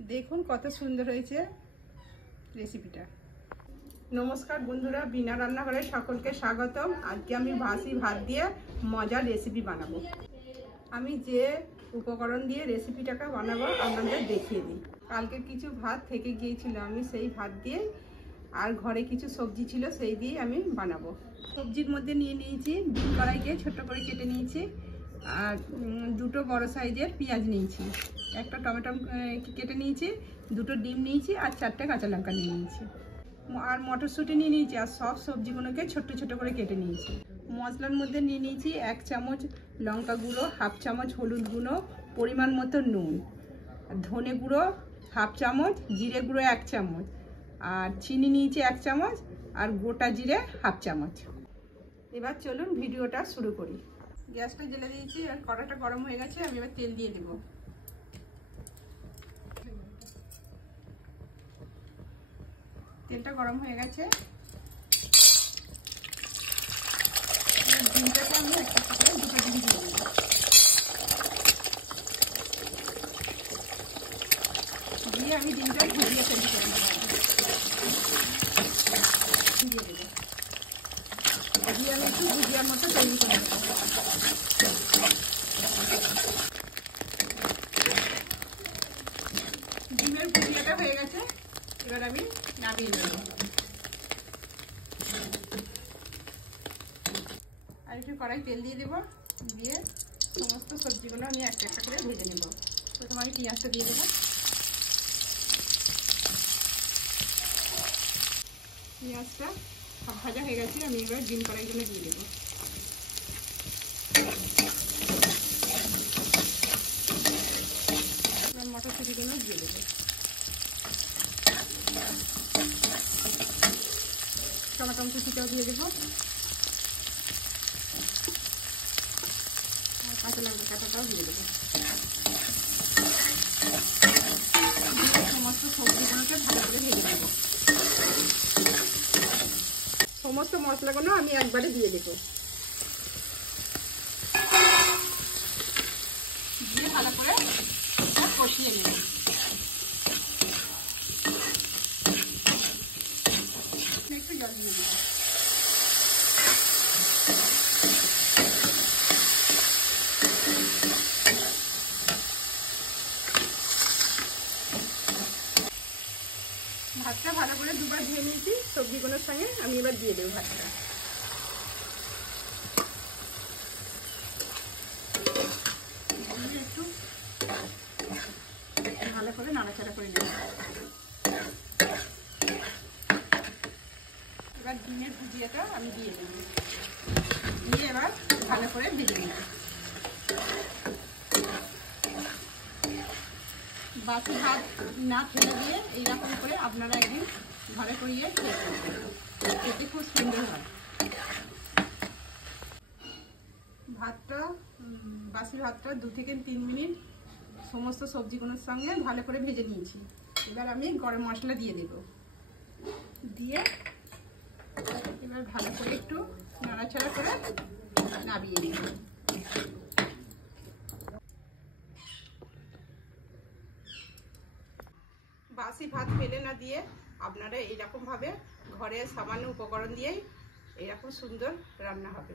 দেখুন কত সুন্দর হয়েছে রেসিপিটা। নমস্কার বন্ধুরা, বিনা রান্নাঘরে সকলকে স্বাগতম। আজকে আমি বাসি ভাত দিয়ে মজার রেসিপি বানাবো। আমি যে উপকরণ দিয়ে রেসিপিটাকে বানাবো আপনাদের দেখিয়ে দিই। কালকে কিছু ভাত থেকে গিয়েছিল, আমি সেই ভাত দিয়ে আর ঘরে কিছু সবজি ছিল সেই দিয়ে আমি বানাবো। সবজির মধ্যে নিয়ে নিয়েছি ডিম কড়াইকে ছোট করে কেটে নিয়েছি, আর দুটো বড় সাইজের পেঁয়াজ নিয়েছি, একটা টমেটো কেটে নিয়েছি, দুটো ডিম নিয়েছি, আর 4টে কাঁচা লঙ্কা নিয়ে নিয়েছি, আর মটরশুঁটি নিয়ে নিয়েছি, আর সব সবজিগুলোকে ছোট ছোট করে কেটে নিয়েছি। মশলার মধ্যে নিয়ে নিয়েছি 1 চামচ লঙ্কা গুঁড়ো, 1/2 চামচ হলুদ গুঁড়ো, পরিমাণ মতো নুন, ধনে গুঁড়ো 1/2 চামচ, জিরে গুঁড়ো 1 চামচ, আর চিনি নিয়েছি 1 চামচ, আর গোটা জিরে 1/2 চামচ। এবার চলুন ভিডিওটা শুরু করি। গ্যাসটা জ্বেলে দিয়েছি, আর কড়াটা গরম হয়ে গেছে, আমি এবার তেল দিয়ে দেবো। তেলটা গরম হয়ে গেছে, ডিমটাকে আমি একটা করে দুটো ডিম দিয়ে দেবো। দিয়ে আমি ডিমটা ভুজিয়ে তৈরি করে নেবো। দিয়ে দেবো, দিয়ে আমি একটু ভুজিয়ার মতো তৈরি করে নেবো। ডিমের ভুজিয়াটা হয়ে গেছে, এবার আমি নামিয়ে নেব। আর একটু কড়াই তেল দিয়ে দেবো, দিয়ে সমস্ত সবজিগুলো আমি একটা একটা করে ভেজে নেব। প্রথমে আমি পেঁয়াজটা দিয়ে দেবো। পেঁয়াজটা সব ভাজা হয়ে গেছে, আমি এবার ডিম কড়াইগুলো দিয়ে দেবো। এবার মটরশুঁটিগুলো দিয়ে দেবো, টমেটো কুচিটাও দিয়ে দেবো, আর কাঁচা লঙ্কা কাঁটাটাও দিয়ে দেবো। সমস্ত সবজিগুলোকে ভালো করে ভেজে দেবো। সমস্ত মশলাগুলো আমি একবারে দিয়ে দেবো, দিয়ে ভালো করে কষিয়ে নেব। একটু জল দিয়ে দেবো। ভাতটা ভালো করে দুবার ধুয়ে নিয়েছি, সবজিগুলোর সঙ্গে আমি এবার দিয়ে দেবো ভাতটা। একটু ভালো করে নাড়াচাড়া করে নেব। এবার ডিমের ভুজিয়াটা আমি দিয়ে দেব, দিয়ে এবার ভালো করে ভেজে নেব। বাসি ভাত না ফেলে দিয়ে এইরকম করে আপনারা একদিন ঘরে করিয়ে খেতে খুব সুন্দর হয়। ভাতটা বাসি ভাতটা 2 থেকে 3 মিনিট সমস্ত সবজিগুলোর সঙ্গে ভালো করে ভেজে নিয়েছি। এবার আমি গরম মশলা দিয়ে দেব, দিয়ে এবার ভালো করে একটু নাড়াচাড়া করে নামিয়ে নেব। বাসি ভাত ফেলে না দিয়ে আপনারা এইরকমভাবে ঘরে সামান্য উপকরণ দিয়েই এরকম সুন্দর রান্না হবে।